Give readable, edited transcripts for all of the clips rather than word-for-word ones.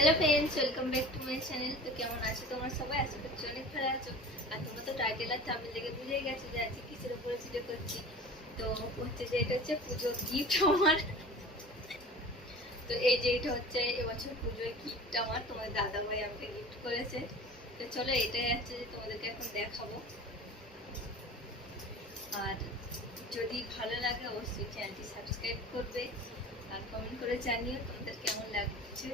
Hello friends, welcome back to my channel. তো কেমন আছো তোমরা সবাই? আশা করছি অনেক ভালো আছো। আর তোমরা তো টাইটেল আর থাম্বনেল দেখে বুঝেই গেছো যে আজকে কিসের উপরে ভিডিও করছি। তো হচ্ছে যে এটা হচ্ছে পুজোর গিফট আমার। তো এই যে এটা হচ্ছে এবছর পুজোর গিফট আমার, তোমার দাদা ভাই আমাকে গিফট করেছে। তো চলো এটাই হচ্ছে যে তোমাদেরকে এখন দেখাবো। আর যদি ভালো লাগে অবশ্যই চ্যানেলটি সাবস্ক্রাইব করবে আর কমেন্ট করে জানিও তোমাদের কেমন লাগছে।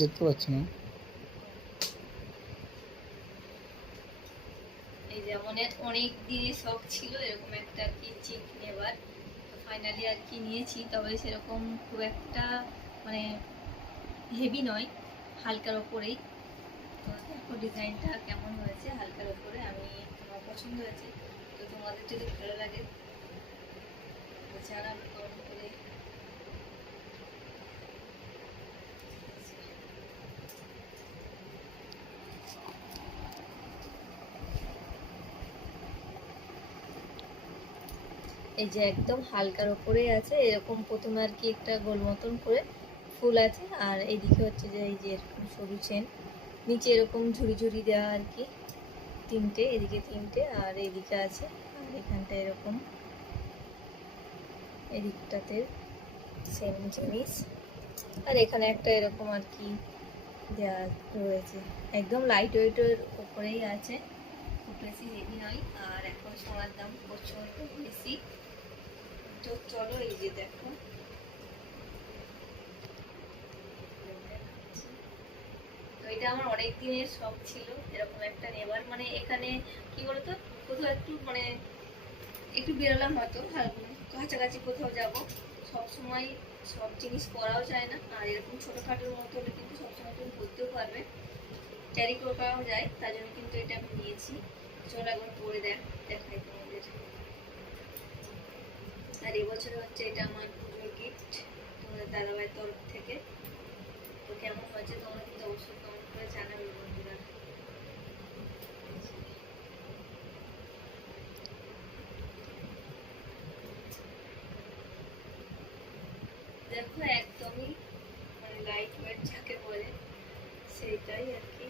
দেখতে পাচ্ছি না। এই যেমন অনেক দিনের শখ ছিল এরকম একটা আর কি চিক নেবার, তো ফাইনালি আর কি নিয়েছি। তবে সেরকম খুব একটা মানে হেভি নয়, হালকার ওপরেই। তো দেখো ডিজাইনটা কেমন হয়েছে, হালকার ওপরে আমার পছন্দ হয়েছে। তো তোমাদের যদি ভালো লাগে জানাবে কমেন্ট করে। এই যে একদম হালকার ওপরেই আছে, এরকম প্রথমে আর কি একটা গোল মতন করে ফুল আছে, আর এইদিকে হচ্ছে যে এই যে এরকম সরু চেন, নিচে এরকম ঝুড়ি ঝুড়ি দেওয়া আর কি, তিনটে, এদিকে তিনটে আর এদিকে আছে। আর এখানটা এরকম এদিকটাতে সেম জিনিস, আর এখানে একটা এরকম আর কি দেওয়া রয়েছে। একদম লাইট ওয়েটের উপরেই আছে, খুব বেশি হেভি নয়। আর এখন সোনার দাম প্রচন্ড বেশি। তো চলো এই যে দেখো, তো এটা আমার অনেক দিনের শখ ছিল এরকম একটা নেবার। মানে এখানে কি বলতো, কোথাও একটু মানে একটু বেরোলাম হয়তো কাছাকাছি কোথাও যাব, সব সময় সব জিনিস পরাও যায় না। আর এরকম ছোটখাটোর মতো হলে কিন্তু সবসময় তুমি পরতেও পারবে, ক্যারি করাও যায়, তার জন্য কিন্তু এটা আমি নিয়েছি। চলো একবার পরে দেখাই তোমাদের। আর এবছর হচ্ছে এটা আমার পুজোর গিফট তোমাদের দাদাভাইয়ের তরফ থেকে। তো কেমন হয়েছে তোমরা কিন্তু অবশ্যই কমেন্ট করে জানাবে বন্ধুরা। দেখো একদমই মানে লাইট ওয়েট যাকে বলে সেইটাই আর কি।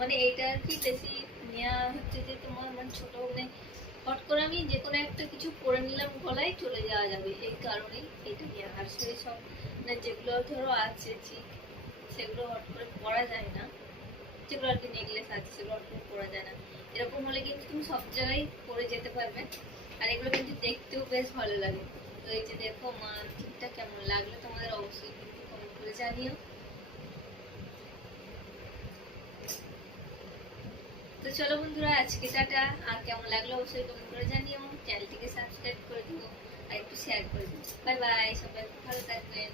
মানে এইটা আর কি বেশি নেওয়া হচ্ছে যে তোমার মানে ছোট মানে হট করে আমি যে কোনো একটা কিছু পরে নিলাম, গলায় চলে যাওয়া যাবে, এই কারণেই এটা নেওয়া। আর সেই সব মানে যেগুলো ধরো আছে সেগুলো হট করে পরা যায় না, যেগুলো আর কি নেকলেস আছে সেগুলো হট করে পরা যায় না। এরকম হলে কিন্তু তুমি সব জায়গায় পরে যেতে পারবে, আর এগুলো কিন্তু দেখতেও বেশ ভালো লাগে। তো এই যে দেখো মা ঠিকটা কেমন লাগলো তোমাদের অবশ্যই কিন্তু কমেন্ট করে জানিও। তো চলো বন্ধুরা আজকে টাটা। আর কেমন লাগলো অবশ্যই কমেন্ট করে জানিও, চ্যানেলটিকে সাবস্ক্রাইব করে দিও আর একটু শেয়ার করে দিও। বাই বাই, সবাই ভালো থাকবেন।